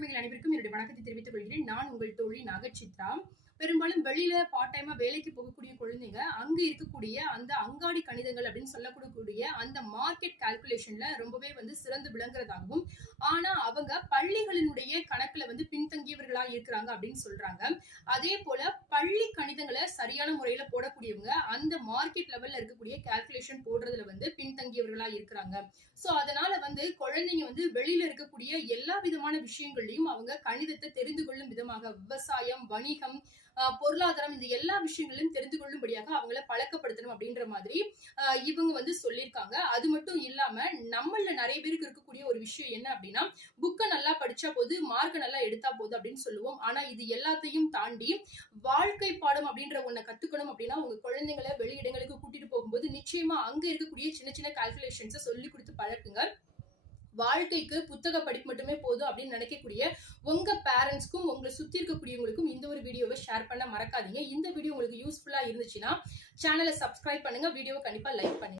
குடிமைகள் அனைவருக்கும் என்னுடைய வணக்கத்தை தெரிவித்துக் கொள்கிறேன். நான் உங்கள் தோழி நாகச்சித்ரா. பெரும்பாலும் வெளியில பார்ட் டைமா வேலைக்கு போகக்கூடிய குழந்தைங்க அங்க இருக்கக்கூடிய அந்த அங்காடி கணிதங்கள் அப்படின்னு சொல்லக்கூடிய அந்த மார்க்கெட் கால்குலேஷன்ல ரொம்பவே சிறந்து விளங்குறதாகவும், ஆனா அவங்க பள்ளிகளினுடைய கணக்குல பின்தங்கியவர்களா இருக்கிறாங்க அப்படின்னு சொல்றாங்க. அதே போல பள்ளி கணிதங்களை சரியான முறையில போடக்கூடியவங்க அந்த மார்க்கெட் லெவல்ல இருக்கக்கூடிய கால்குலேஷன் போடுறதுல பின்தங்கியவர்களா இருக்கிறாங்க. சோ அதனால குழந்தைங்க வெளியில இருக்கக்கூடிய எல்லா விதமான விஷயங்களையும் அவங்க கணிதத்தை தெரிந்து கொள்ளும் விதமாக விவசாயம், வணிகம், பொருளாதாரம் இந்த எல்லா விஷயங்களையும் தெரிந்து கொள்ளும்படியாக அவங்கள பழக்கப்படுத்தணும் அப்படின்ற மாதிரி இவங்க சொல்லியிருக்காங்க. அது மட்டும் இல்லாம நம்மள நிறைய பேருக்கு இருக்கக்கூடிய ஒரு விஷயம் என்ன அப்படின்னா, புக்கை நல்லா படிச்சா போது, மார்க் நல்லா எடுத்தா போதும் அப்படின்னு சொல்லுவோம். ஆனா இது எல்லாத்தையும் தாண்டி வாழ்க்கை பாடம் அப்படின்ற ஒண்ணை கத்துக்கணும் அப்படின்னா உங்க குழந்தைங்களை வெளியிடங்களுக்கு கூட்டிட்டு போகும்போது நிச்சயமா அங்க இருக்கக்கூடிய சின்ன சின்ன கால்குலேஷன்ஸை சொல்லி கொடுத்து பழக்குங்க. வாழ்க்கைக்கு புத்தக படிப்பு மட்டுமே போதும் அப்படின்னு நினைக்கக்கூடிய உங்க பேரண்ட்ஸ்க்கும் உங்களை சுத்தி இருக்கக்கூடியவங்களுக்கும் இந்த ஒரு வீடியோவை ஷேர் பண்ண மறக்காதீங்க. இந்த வீடியோ உங்களுக்கு யூஸ்ஃபுல்லா இருந்துச்சுன்னா சேனலை சப்ஸ்கிரைப் பண்ணுங்க, வீடியோவை கண்டிப்பா லைக் பண்ணுங்க.